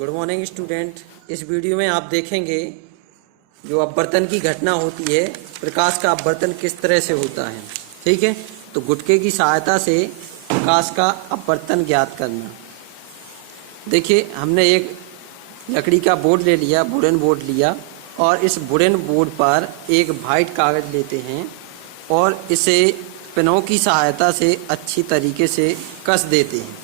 Good morning student. इस video में आप देखेंगे जो अपवर्तन की घटना होती है, प्रकाश का अपवर्तन किस तरह से होता है। ठीक है, तो गुटके की सहायता से प्रकाश का अपवर्तन ज्ञात करना। देखिए, हमने एक लकड़ी का बोर्ड ले लिया, वुडन बोर्ड लिया, और इस वुडन बोर्ड पर एक वाइट कागज़ लेते हैं और इसे पिनों की सहायता से अच्छी तरीके से कस देते हैं।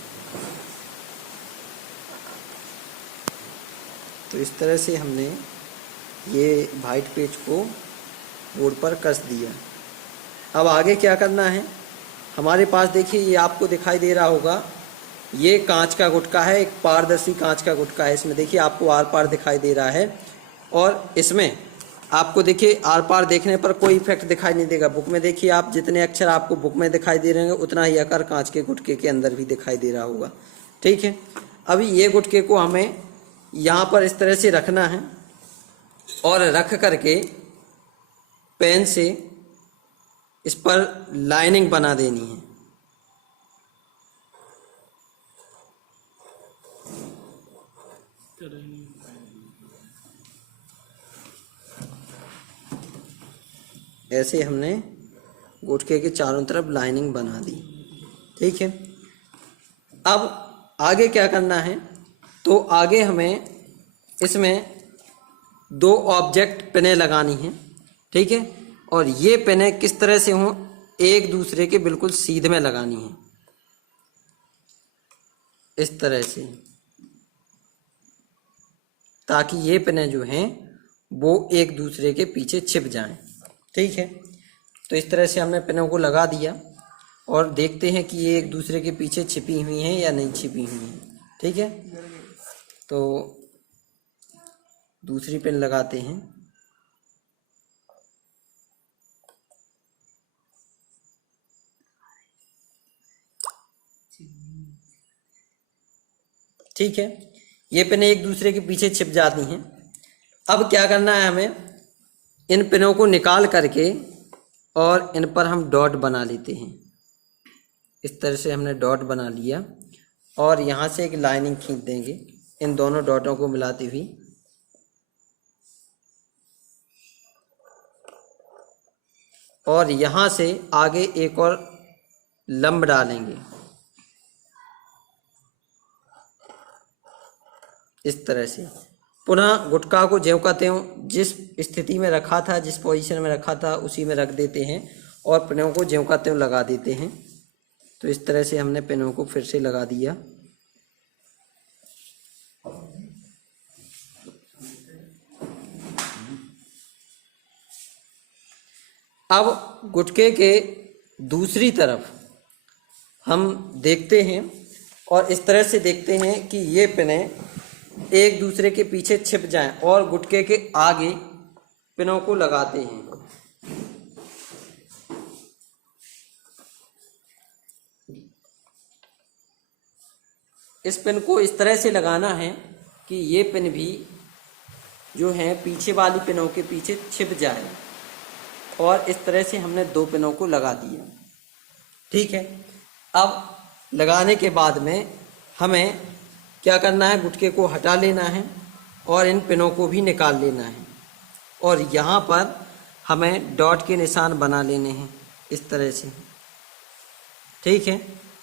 तो इस तरह से हमने ये वाइट पेज को बोर्ड पर कस दिया। अब आगे क्या करना है, हमारे पास देखिए ये आपको दिखाई दे रहा होगा, ये कांच का गुटका है, एक पारदर्शी कांच का गुटका है। इसमें देखिए आपको आर पार दिखाई दे रहा है और इसमें आपको देखिए आर पार देखने पर कोई इफेक्ट दिखाई नहीं देगा। बुक में देखिए आप जितने अक्षर आपको बुक में दिखाई दे रहे होंगे उतना ही आकार कांच के गुटके के अंदर भी दिखाई दे रहा होगा। ठीक है, अभी ये गुटके को हमें यहाँ पर इस तरह से रखना है और रख करके पेन से इस पर लाइनिंग बना देनी है। ऐसे हमने गुटके के चारों तरफ लाइनिंग बना दी। ठीक है, अब आगे क्या करना है, तो आगे हमें इसमें दो ऑब्जेक्ट पेनें लगानी हैं। ठीक है, और ये पेनें किस तरह से हों, एक दूसरे के बिल्कुल सीधे में लगानी है, इस तरह से, ताकि ये पेनें जो हैं वो एक दूसरे के पीछे छिप जाएं। ठीक है, तो इस तरह से हमने पेनों को लगा दिया और देखते हैं कि ये एक दूसरे के पीछे छिपी हुई हैं या नहीं छिपी हुई हैं। ठीक है, तो दूसरी पेन लगाते हैं। ठीक है, ये पेनें एक दूसरे के पीछे छिप जाती हैं। अब क्या करना है, हमें इन पेनों को निकाल करके और इन पर हम डॉट बना लेते हैं। इस तरह से हमने डॉट बना लिया और यहाँ से एक लाइनिंग खींच देंगे इन दोनों डॉटों को मिलाती हुई। और यहाँ से आगे एक और लंब डालेंगे इस तरह से। पुनः गुटका को ज्यों का त्यों जिस स्थिति में रखा था, जिस पोजीशन में रखा था उसी में रख देते हैं और पेनों को ज्यों का त्यों लगा देते हैं। तो इस तरह से हमने पेनों को फिर से लगा दिया। अब गुटके के दूसरी तरफ हम देखते हैं और इस तरह से देखते हैं कि ये पेनें एक दूसरे के पीछे छिप जाएं और गुटके के आगे पिनों को लगाते हैं। इस पिन को इस तरह से लगाना है कि ये पिन भी जो है पीछे वाली पिनों के पीछे छिप जाए, और इस तरह से हमने दो पिनों को लगा दिया। ठीक है, अब लगाने के बाद में हमें क्या करना है, गुटके को हटा लेना है और इन पिनों को भी निकाल लेना है और यहाँ पर हमें डॉट के निशान बना लेने हैं इस तरह से। ठीक है,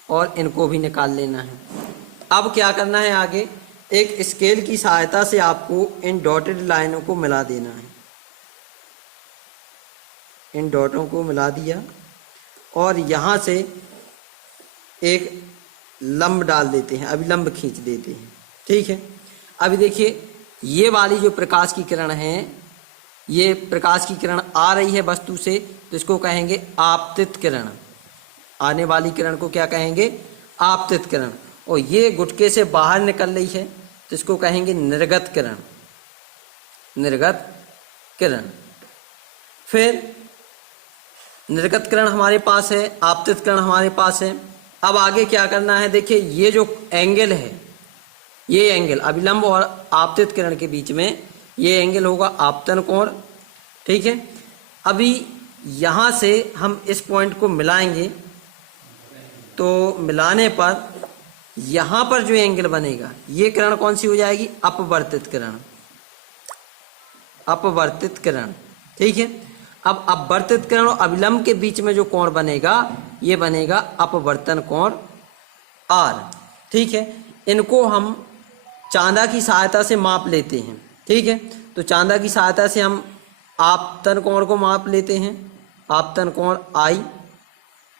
और इनको भी निकाल लेना है। अब क्या करना है, आगे एक स्केल की सहायता से आपको इन डॉटेड लाइनों को मिला देना है। इन डॉटों को मिला दिया और यहाँ से एक लंब डाल देते हैं, अभी लंब खींच देते हैं। ठीक है, अभी देखिए ये वाली जो प्रकाश की किरण है, ये प्रकाश की किरण आ रही है वस्तु से, तो इसको कहेंगे आपतित किरण। आने वाली किरण को क्या कहेंगे, आपतित किरण। और ये गुटके से बाहर निकल रही है तो इसको कहेंगे निर्गत किरण, निर्गत किरण। फिर निर्गत किरण हमारे पास है, आपतित किरण हमारे पास है। अब आगे क्या करना है, देखिए ये जो एंगल है, ये एंगल अभिलंब और आपतित किरण के बीच में ये एंगल होगा आपतन कोण। ठीक है, अभी यहाँ से हम इस पॉइंट को मिलाएंगे, तो मिलाने पर यहां पर जो एंगल बनेगा ये किरण कौन सी हो जाएगी, अपवर्तित किरण, अपवर्तित किरण। ठीक है, अब अपवर्तित किरण और अभिलंब के बीच में जो कोण बनेगा ये बनेगा अपवर्तन कोण R। ठीक है, इनको हम चांदा की सहायता से माप लेते हैं। ठीक है, तो चांदा की सहायता से हम आपतन कोण को माप लेते हैं, आपतन कोण I,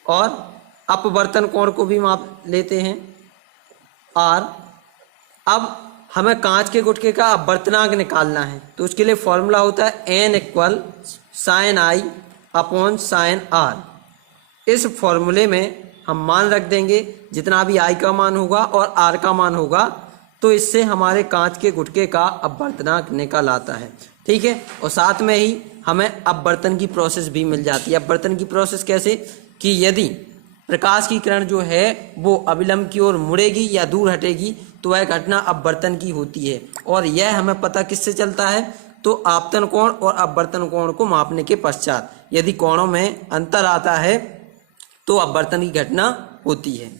और अपवर्तन कोण को भी माप लेते हैं R। अब हमें कांच के गुटके का अपवर्तनांक निकालना है, तो उसके लिए फॉर्मूला होता है N = sin I upon sin R। इस फॉर्मूले में हम मान रख देंगे, जितना भी I का मान होगा और R का मान होगा, तो इससे हमारे कांच के गुटके का अपवर्तनांक निकल आता है। ठीक है, और साथ में ही हमें अपवर्तन की प्रोसेस भी मिल जाती है। अपवर्तन की प्रोसेस कैसे, कि यदि प्रकाश की किरण जो है वो अभिलंब की ओर मुड़ेगी या दूर हटेगी तो वह घटना अपवर्तन की होती है, और यह हमें पता किससे चलता है, तो आपतन कोण और अपवर्तन कोण को मापने के पश्चात। यदि कोणों में अंतर आता है तो अपवर्तन की घटना होती है।